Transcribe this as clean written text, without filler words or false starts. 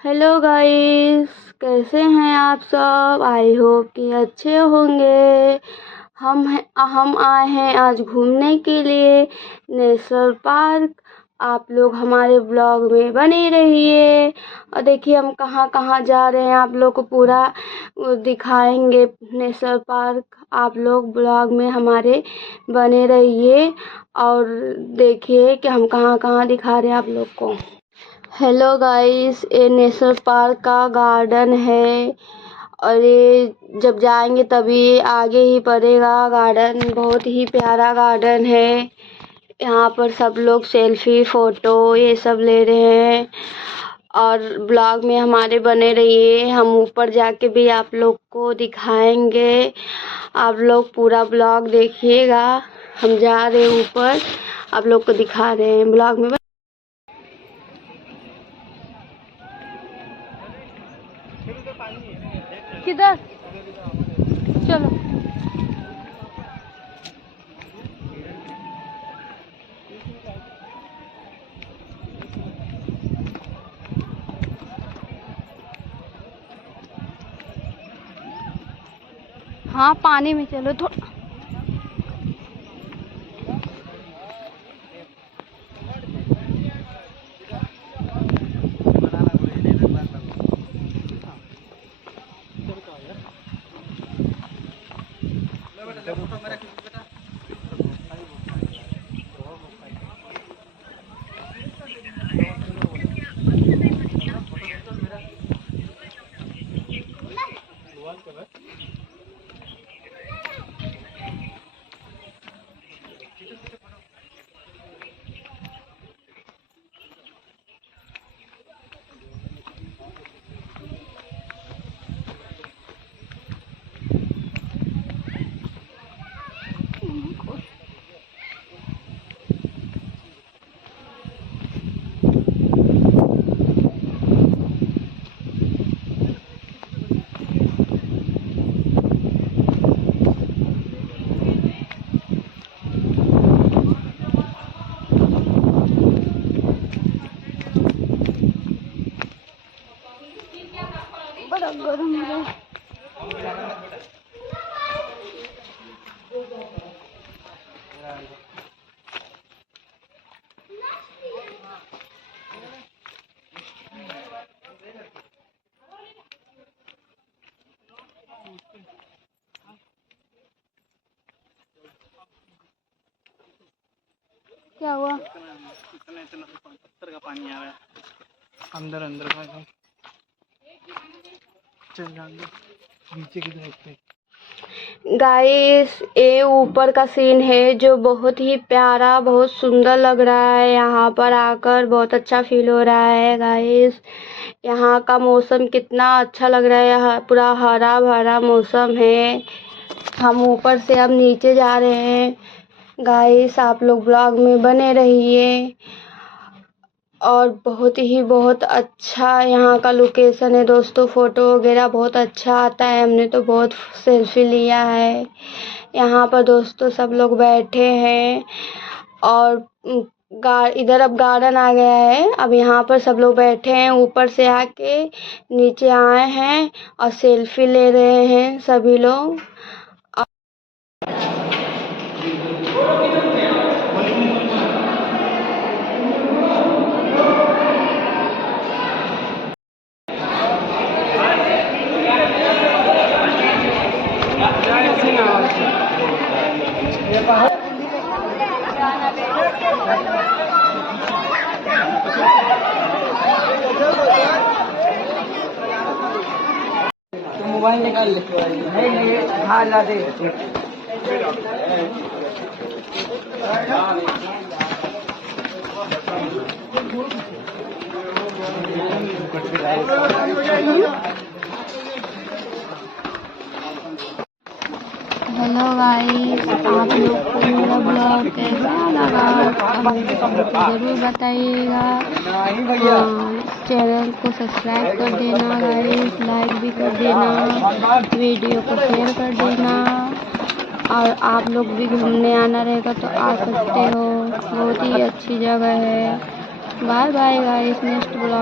Hello guys, कैसे हैं आप सब। आई होप कि अच्छे होंगे। हम आए हैं आज घूमने के लिए नेशनल पार्क। आप लोग हमारे ब्लॉग में बने रहिए और देखिए हम कहाँ कहाँ जा रहे हैं, आप लोग को पूरा दिखाएंगे नेशनल पार्क। आप लोग ब्लॉग में हमारे बने रहिए और देखिए कि हम कहाँ कहाँ दिखा रहे हैं आप लोग को। हेलो गाइस, ये नेशनल पार्क का गार्डन है और ये जब जाएंगे तभी आगे ही पड़ेगा। गार्डन बहुत ही प्यारा गार्डन है। यहाँ पर सब लोग सेल्फी फोटो ये सब ले रहे हैं और ब्लॉग में हमारे बने रहिए। हम ऊपर जाके भी आप लोग को दिखाएंगे। आप लोग पूरा ब्लॉग देखिएगा। हम जा रहे हैं ऊपर, आप लोग को दिखा रहे हैं ब्लॉग में। किधर चलो। हाँ, पानी में चलो थोड़ा। बड़ा गर्म है। क्या हुआ? इतना पत्थर का पानी आ रहा है अंदर अंदर का। चल नीचे की तरफ। गाइस, ये ऊपर का सीन है जो बहुत ही प्यारा बहुत सुंदर लग रहा है। यहाँ पर आकर बहुत अच्छा फील हो रहा है गाइस। यहाँ का मौसम कितना अच्छा लग रहा है। यहाँ पूरा हरा भरा मौसम है। हम ऊपर से अब नीचे जा रहे हैं गाइस। आप लोग ब्लॉग में बने रहिए और बहुत अच्छा यहाँ का लोकेशन है दोस्तों। फ़ोटो वगैरह बहुत अच्छा आता है। हमने तो बहुत सेल्फी लिया है। यहाँ पर दोस्तों सब लोग बैठे हैं और इधर अब गार्डन आ गया है। अब यहाँ पर सब लोग बैठे हैं, ऊपर से आके नीचे आए हैं और सेल्फी ले रहे हैं सभी लोग। मोबाइल निकाल ले। नहीं हाँ ला दे। हेलो गाइस, आप लोग को मेरा ब्लॉग कैसा लगा ज़रूर बताइएगा। चैनल को सब्सक्राइब कर देना गाइस, लाइक भी कर देना, वीडियो को शेयर कर देना। और आप लोग भी घूमने आना रहेगा तो आ सकते हो। बहुत ही अच्छी जगह है। Bye bye guys, next blog